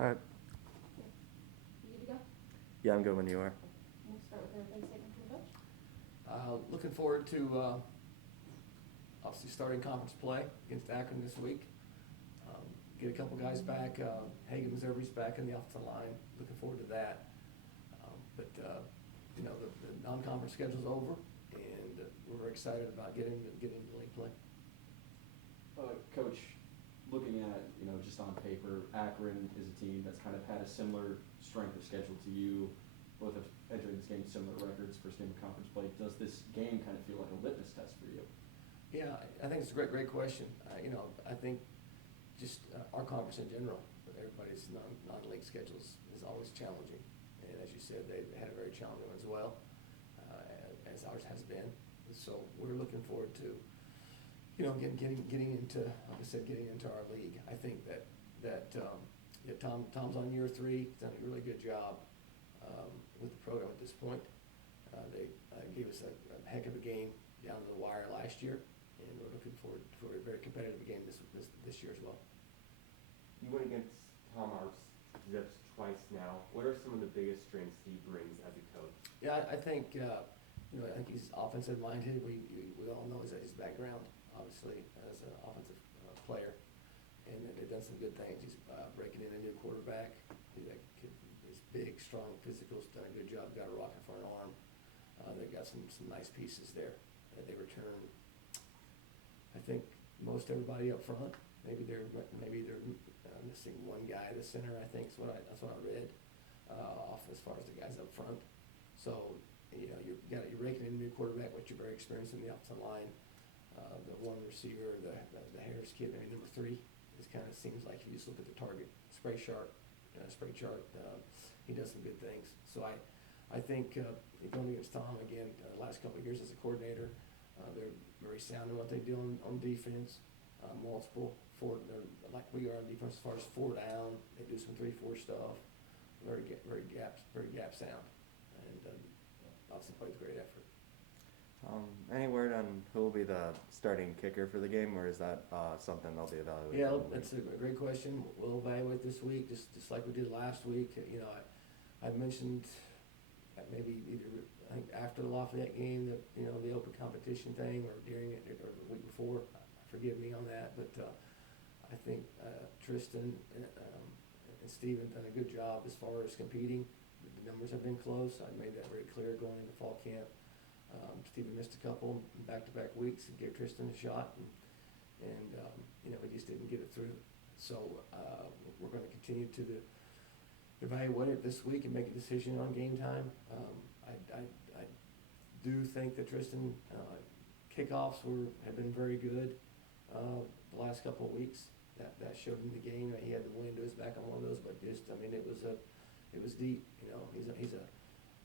All right. You good to go? Yeah, I'm good when you are. We'll start with everybody's statement from the coach. Looking forward to obviously starting conference play against Akron this week. Get a couple guys back. Hagen Missouri's back in the offensive line. Looking forward to that. But the non-conference schedule's over, and we're very excited about getting into league play. Coach, looking at, just on paper, Akron is a team that's kind of had a similar strength of schedule to you. Both have entered this game similar records, first game of conference play. Does this game kind of feel like a litmus test for you? Yeah, I think it's a great question. I think just our conference in general, everybody's non-league schedules is always challenging. And as you said, they had a very challenging one as well, as ours has been. And so we're looking forward to, getting into, like I said, getting into our league. I think that Tom's on year 3. He's done a really good job with the program at this point. They gave us a heck of a game down to the wire last year, and we're looking forward for a very competitive game this year as well. You went against Tom Zips twice now. What are some of the biggest strengths he brings as a coach? Yeah, I think I think he's offensive minded. We all know his background, obviously, as an offensive player, and they've done some good things. He's breaking in a new quarterback. He's big, strong, physical. He's done a good job. Got a rocket for an arm. They've got some nice pieces there that they return. I think most everybody up front. Maybe they're missing one guy, the center. I think that's what I read off as far as the guys up front. So you're raking in a new quarterback, which you're very experienced in the offensive line. The one receiver, the Harris kid, maybe number 3, it kind of seems like if you just look at the target spray chart, he does some good things. So I think going against Tom again, last couple of years as a coordinator, they're very sound in what they do on defense. Multiple like we are on defense as far as 4 down. They do some 3-4 stuff. Very gap sound, and obviously play with great effort. Any word on who will be the starting kicker for the game, or is that something they'll be evaluating? Yeah, that's a great question. We'll evaluate this week, just like we did last week. I mentioned that maybe I think after the Lafayette game, that the open competition thing, or during it, or the week before. Forgive me on that, but I think Tristan and Steve have done a good job as far as competing. The numbers have been close. I made that very clear going into fall camp. Steven missed a couple back-to-back weeks and gave Tristan a shot, and we just didn't get it through. So we're going to continue to evaluate it this week and make a decision on game time. I do think that Tristan kickoffs have been very good the last couple of weeks. That showed in the game. He had the wind to his back on one of those, but it was deep.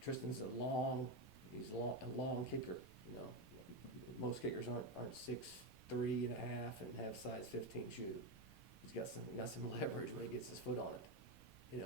Tristan's a long kicker. Most kickers aren't 6'3" and a half and have size 15 shoe. He's got some leverage when he gets his foot on it.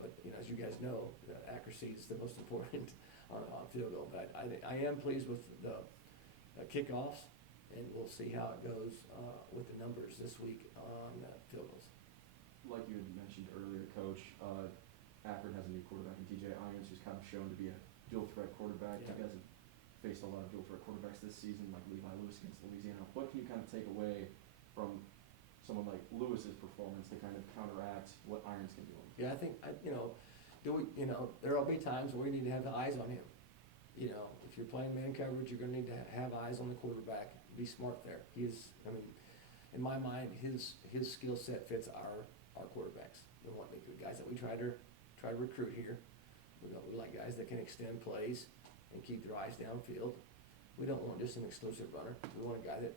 But as you guys know, accuracy is the most important on field goal. But I am pleased with the kickoffs, and we'll see how it goes with the numbers this week on field goals. Like you had mentioned earlier, Coach, Akron has a new quarterback in TJ Irons, who's kind of shown to be a dual threat quarterback. Yeah. You guys have faced a lot of dual threat quarterbacks this season, like Levi Lewis against Louisiana. What can you kind of take away from someone like Lewis's performance to kind of counteract what Irons can do? Yeah, I think there will be times where we need to have eyes on him. If you're playing man coverage, you're going to need to have eyes on the quarterback. Be smart there. In my mind, his skill set fits our quarterbacks. We want the guys that we try to recruit here. We like guys that can extend plays and keep their eyes downfield. We don't want just an exclusive runner. We want a guy that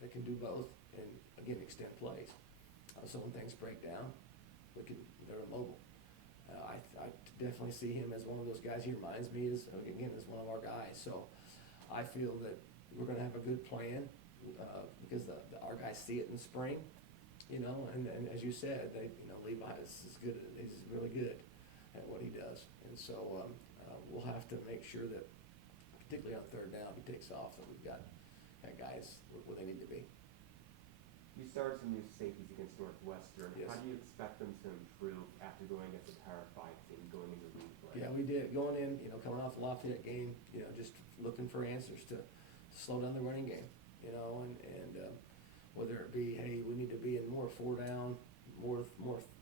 that can do both and again extend plays. So when things break down, they're immobile. I definitely see him as one of those guys. He reminds me as one of our guys. So I feel that we're going to have a good plan because our guys see it in the spring, and as you said, Levi is good. He's really good at what he does, and so we'll have to make sure that, particularly on 3rd down, if he takes off, that we've got guys where they need to be. You started some new safeties against Northwestern. Yes. How do you expect them to improve after going against a Power 5 team going into league play? Yeah, we did, going in, coming off the Lafayette game, just looking for answers to slow down the running game, and whether it be, hey, we need to be in more 4 down, more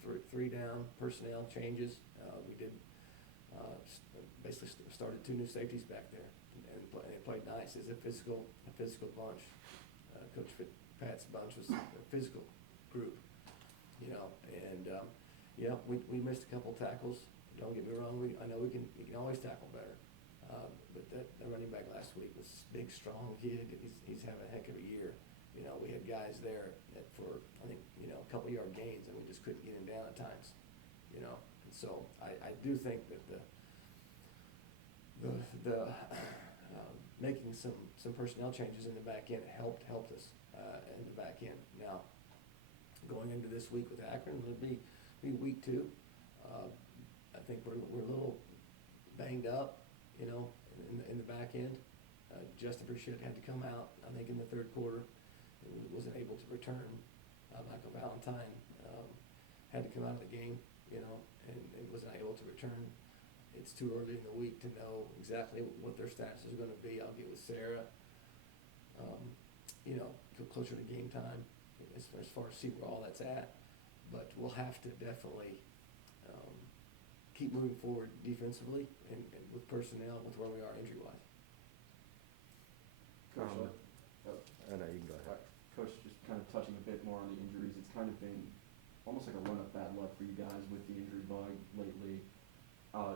3 down personnel changes. We did, basically started 2 new safeties back there, and it played nice. It's a physical bunch. Coach Pat's bunch was a physical group, and, yeah, we missed a couple tackles. Don't get me wrong, I know we can always tackle better. But the running back last week was a big, strong kid. He's having a heck of a year. We had guys there that for, I think, a couple yard gains, and we just couldn't get him down at times, and so I do think that the making some personnel changes in the back end helped us in the back end. Now, going into this week with Akron, it'll be week 2. I think we're a little banged up, in the back end. Justin Burchett had to come out, I think, in the 3rd quarter, and wasn't able to return. Michael Valentine had to come out of the game, and wasn't able to return. It's too early in the week to know exactly what their status is going to be. I'll get with Sarah, closer to game time as far as see where all that's at. But we'll have to definitely keep moving forward defensively and with personnel, with where we are injury-wise. Coach, I know, you can go ahead. Coach, just kind of touching a bit more on the injuries, it's kind of been almost like a run of bad luck for you guys with the injury bug lately,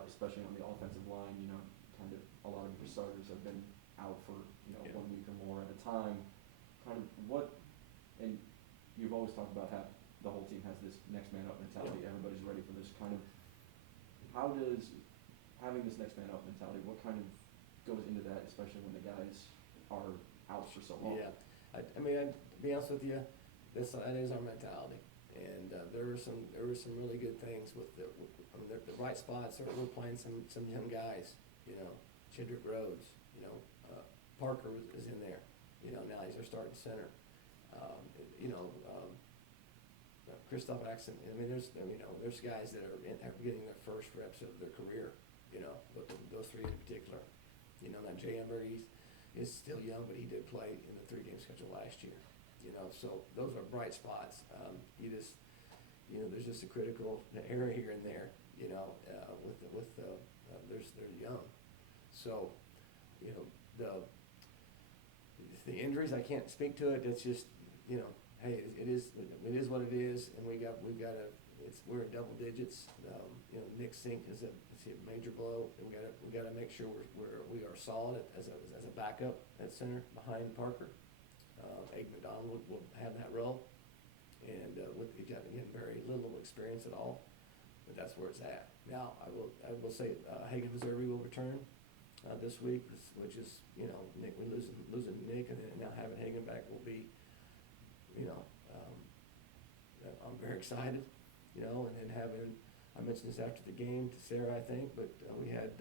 especially on the offensive line. Kind of a lot of your starters have been out for 1 week or more at a time. Kind of and you've always talked about how the whole team has this next man up mentality. Everybody's ready for this. Kind of, how does having this next man up mentality, what kind of goes into that, especially when the guys are out for so long? Yeah, I mean, to be honest with you, that is our mentality, and there were some really good things with the right spots. We're playing some young guys, Chidrick Rhodes, Parker is in there, now he's our starting center. Christoph Axon. I mean, there's guys that are getting their first reps of their career, but those 3 in particular. Now Jay Ember, he's still young, but he did play in the 3-game schedule last year. So those are bright spots. There's just a critical area here and there. They're young. So, the injuries, I can't speak to it. It's just, hey, it is what it is, and we're in double digits. Nick Sink is a major blow. We gotta make sure we are solid as a backup at center behind Parker. Egg McDonald will have that role, and with again very little experience at all, but that's where it's at. Now I will say Hagan Missouri will return this week, which is Nick, we losing Nick, and then now having Hagan back will be I'm very excited, and then I mentioned this after the game to Sarah, I think, but we had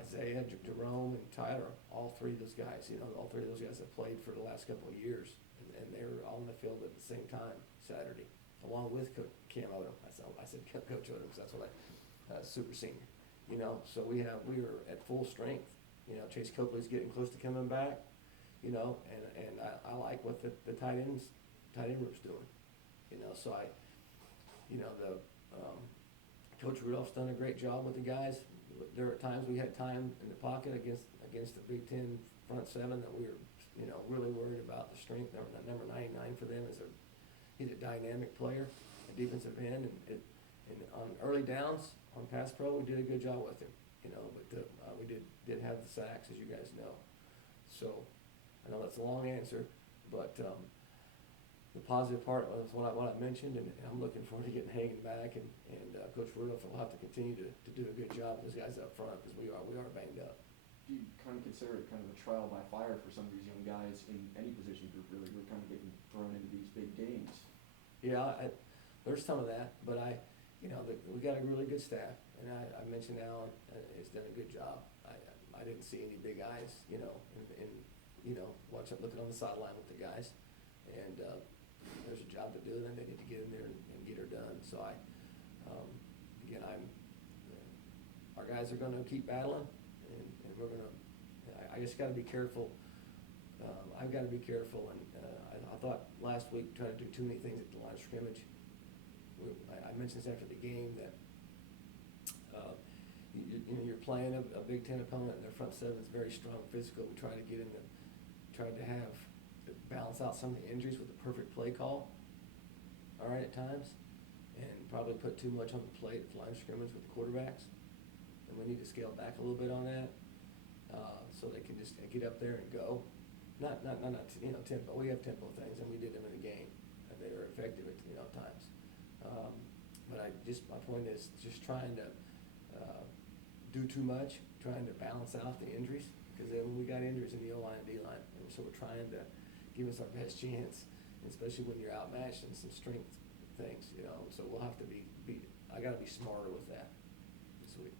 Isaiah, Jerome, and Tyler, all 3 of those guys. All 3 of those guys have played for the last couple of years, and they were all in the field at the same time Saturday, along with Cam Odom. I said Coach Odom because that's what super senior. So we were at full strength. Chase Copley's getting close to coming back. And I like what the tight end group's doing. So Coach Rudolph's done a great job with the guys. There are times we had time in the pocket against the Big Ten front 7 that we were, really worried about the strength. Number 99 for them he's a dynamic player, a defensive end, and on early downs on pass pro we did a good job with him. But we did have the sacks, as you guys know. So I know that's a long answer, but the positive part was what I mentioned, and I'm looking forward to getting Hagan back, and Coach Rudolph will have to continue to do a good job with those guys up front, because we are banged up. Do you kind of consider it kind of a trial by fire for some of these young guys in any position group, really? We're kind of getting thrown into these big games. Yeah, there's some of that, but we got a really good staff, and I mentioned Alan has done a good job. I didn't see any big eyes, looking on the sideline with the guys, and there's a job to do, and they need to get in there and get her done. So again, our guys are gonna keep battling, and we're gonna, I just gotta be careful. I've gotta be careful, and I thought last week, trying to do too many things at the line of scrimmage. I mentioned this after the game that, you're playing a Big Ten opponent, and their front seven's very strong, physical. We tried to balance out some of the injuries with the perfect play call, all right, at times, and probably put too much on the plate at the line of scrimmage with the quarterbacks. And we need to scale back a little bit on that, so they can just get up there and go. Not tempo. We have tempo things, and we did them in the game, and they were effective at times. But my point is just trying to do too much, trying to balance out the injuries, because then we got injuries in the O-line and D-line, and so we're trying to give us our best chance, especially when you're outmatched in some strength things, so we'll have to I gotta be smarter with that this week.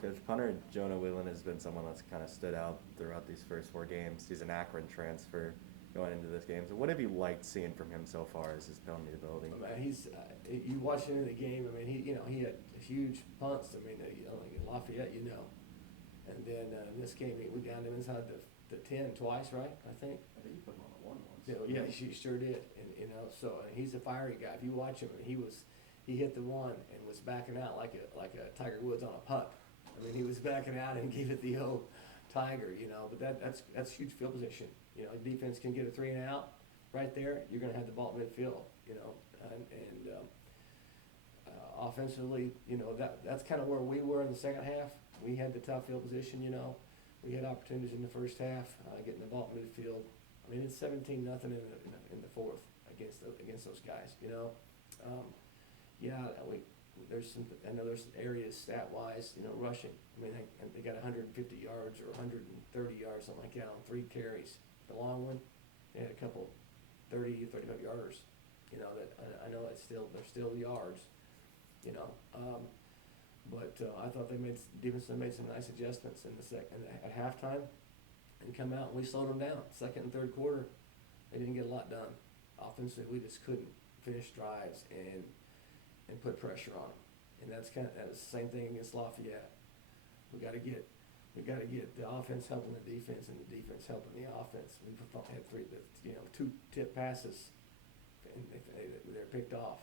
Coach, punter Jonah Whelan has been someone that's kind of stood out throughout these first 4 games. He's an Akron transfer going into this game. So what have you liked seeing from him so far as his penalty ability? He's you watch him in the game. he had huge punts. In Lafayette, and then in this game we downed him inside the 10 twice, right? I think you put him on the 1 once. Yeah, he sure did. And so he's a fiery guy. If you watch him, he hit the 1 and was backing out like a Tiger Woods on a putt. He was backing out and gave it the old Tiger, but that's huge field position. Defense can get a 3 and out right there. You're going to have the ball at midfield, and offensively, that's kind of where we were in the second half. We had the tough field position, we had opportunities in the first half, getting the ball at midfield. It's 17-0 in the fourth against those guys, I know there's areas stat-wise, rushing. They got 150 yards or 130 yards, something like that, on 3 carries. The long one, they had a couple 30, 35 yarders. That I know they're still yards. But I thought defense made some nice adjustments at halftime, and come out and we slowed them down. Second and third quarter, they didn't get a lot done. Offensively, we just couldn't finish drives and put pressure on them. And that was the same thing against Lafayette. We got to get the offense helping the defense, and the defense helping the offense. We had 2 tip passes, and they're picked off.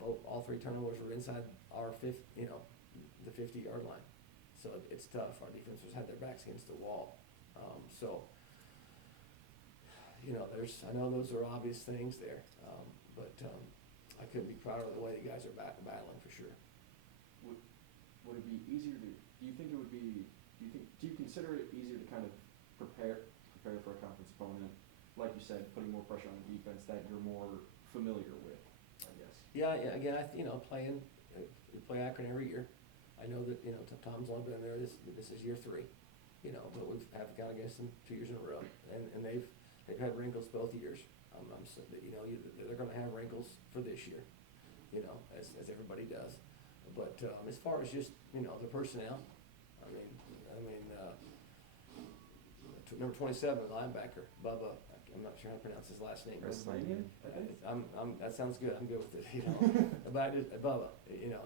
All 3 turnovers were inside our the 50-yard line. So it's tough. Our defenses had their backs against the wall. I know those are obvious things there, but I couldn't be prouder of the way the guys are battling for sure. Would it be easier to? Do you consider it easier to kind of prepare for a conference opponent, like you said, putting more pressure on the defense that you're more familiar with, I guess? Yeah. Again, we play Akron every year. I know that Tom's only been there. This is year 3, but we've gone against them 2 years in a row, and they've had wrinkles both years. They're going to have wrinkles for this year, as everybody does. But as far as just the personnel, number 27, the linebacker, Bubba. I'm not sure how to pronounce his last name. That sounds good. I'm good with it. But Bubba,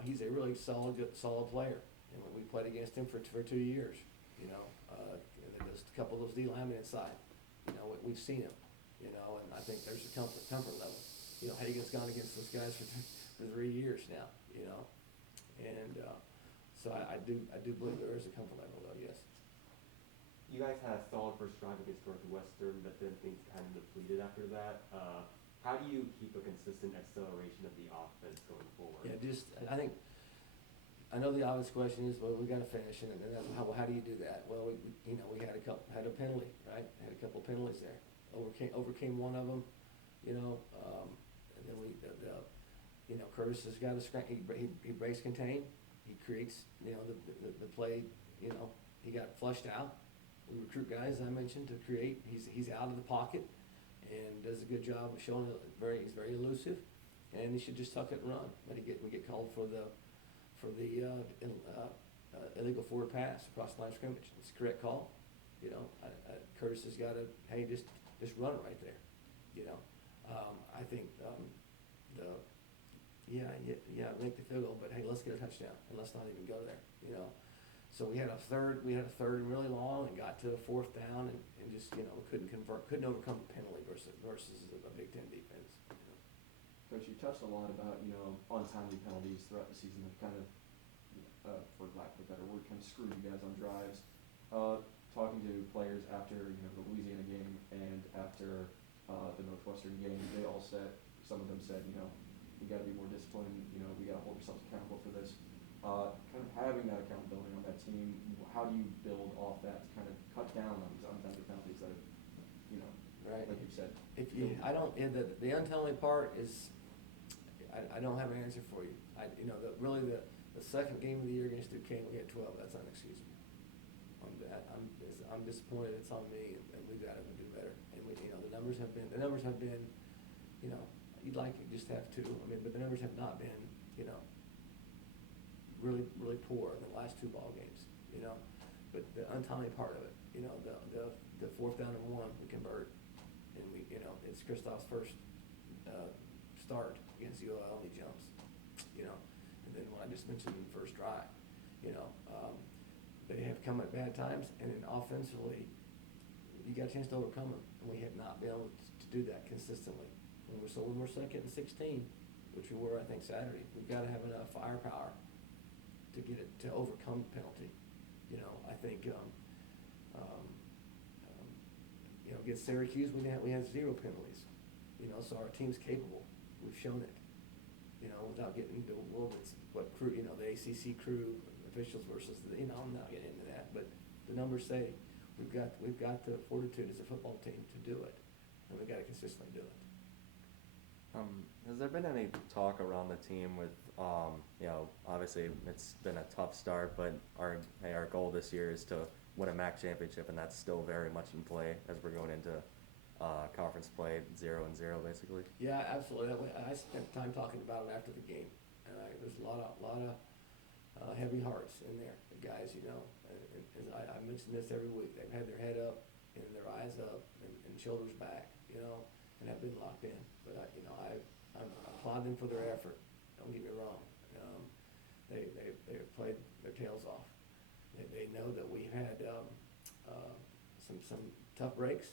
he's a really solid player, and we played against him for 2 years. There's a couple of those D linemen inside. We've seen him. And I think there's a comfort level. Hagen's gone against those guys for 3 years now. And so I do believe there is a comfort level, though. Yes. You guys had a solid first drive against Northwestern, but then things kind of depleted after that. How do you keep a consistent acceleration of the offense going forward? Yeah, I know the obvious question is, well, we got to finish, and then how do you do that? Well, we had a penalty, right? Had a couple of penalties there. Overcame one of them, and then Curtis has got he breaks contain. He creates, the play. He got flushed out. We recruit guys, as I mentioned, to create. He's out of the pocket and does a good job of showing he's very elusive, and he should just tuck it and run. But we get called for the illegal forward pass across the line of scrimmage. It's a correct call. Curtis has got to just run it right there. you know. I think, make the field goal, but hey, let's get a touchdown, and let's not even go there, you know. So we had a third and really long, and got to a fourth down, and just, you know, couldn't overcome the penalty versus a Big Ten defense, you know. Coach, you touched a lot about, you know, untimely penalties throughout the season that kind of, for lack of a better word, kind of screwed you guys on drives. Talking to players after, you know, the Louisiana game and after the Northwestern game, they all said, some of them said, you know, we got to be more disciplined, you know, we got to hold ourselves accountable for this. Kind of having that accountability on that team, how do you build off that to kind of cut down on these untimely penalties that, you know, Right. like you said? The untimely part is, I don't have an answer for you. The second game of the year against Duquesne, we had 12. That's unexcusable. I'm disappointed. It's on me, and we've got to do better. And the numbers have been, you know, you'd like to just have two. I mean, but the numbers have not been, you know, really, really poor in the last two ball games, you know. But the untimely part of it, you know, the fourth down and one, we convert, and it's Kristoff's first start against UOL, and he jumps, you know. And then what I just mentioned in the first drive, you know, they have come at bad times, and then offensively, you got a chance to overcome them, and we have not been able to do that consistently. When we're second and 16, which we were, I think, Saturday, we've got to have enough firepower to get it to overcome the penalty. You know, I think, against Syracuse, we had 0 penalties. You know, so our team's capable. We've shown it. You know, without getting into what crew, you know, the ACC crew officials versus I'm not getting into that, but the numbers say we've got the fortitude as a football team to do it, and we've got to consistently do it. Has there been any talk around the team with, obviously it's been a tough start, but our goal this year is to win a MAC championship, and that's still very much in play as we're going into conference play 0-0 basically. Yeah, absolutely. I spent time talking about it after the game, and there's a lot of heavy hearts in there. The guys, you know, and I mention this every week. They've had their head up and their eyes up and shoulders back, you know, and have been locked in. But I applaud them for their effort. Don't get me wrong. They've played their tails off. They know that we had some tough breaks,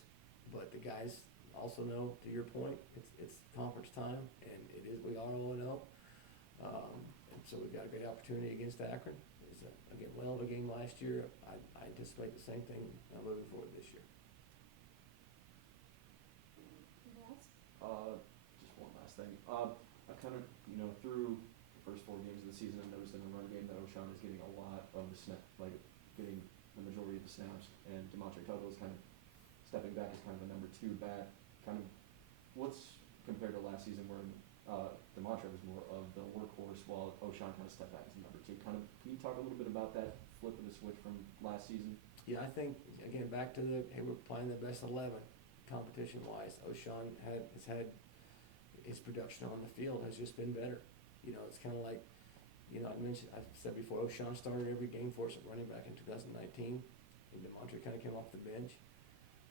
but the guys also know, to your point, it's conference time, and we are 0-0. And so we've got a great opportunity against Akron. It was again, well of a game last year. I anticipate the same thing moving forward this year. Just one last thing. I kind of, through the first 4 games of the season, I noticed in the run game that O'Shawn is getting a lot of the getting the majority of the snaps, and DeMontre Tuttle is kind of stepping back as kind of a number 2 back. Kind of, what's compared to last season where DeMontre was more of the workhorse while O'Shawn kind of stepped back as a number 2. Can you talk a little bit about that flip of the switch from last season? Yeah, I think, again, back to we're playing the best 11 competition-wise. O'Shawn has had his production on the field has just been better. You know, it's kind of like, I've said before, O'Shawn started every game for us at running back in 2019, and DeMontre kind of came off the bench,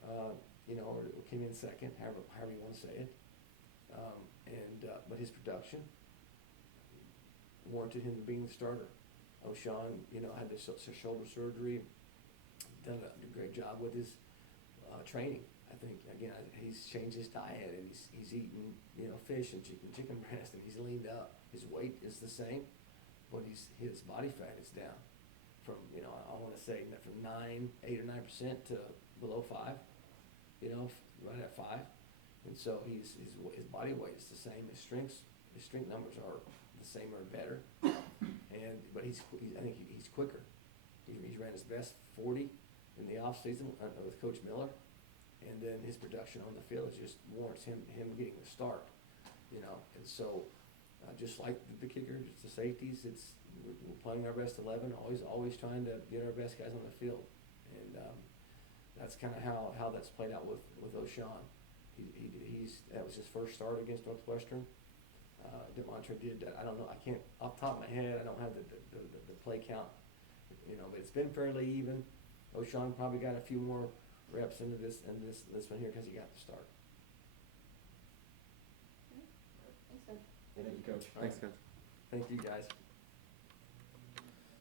or came in second, however you want to say it. But his production warranted him being the starter. O'Shawn, had this shoulder surgery, done a great job with his training. I think, again, he's changed his diet, and he's eaten, fish and chicken breast, and he's leaned up. His weight is the same, but his body fat is down from, I want to say from 8 or 9% to below 5, right at 5. And so his body weight is the same. His strength numbers are the same or better. But I think he's quicker. He's ran his best 40 in the off season with Coach Miller, and then his production on the field just warrants him getting the start. And so just like the kicker, just the safeties, we're playing our best 11, always trying to get our best guys on the field, and that's kind of how that's played out with O'Shawn. That was his first start against Northwestern. DeMontre did that. I don't know. I can't off the top of my head. I don't have the play count. But it's been fairly even. O'Shawn probably got a few more reps into this one here because he got the start. Thank you, Coach. Thanks, Coach. Thank you, guys.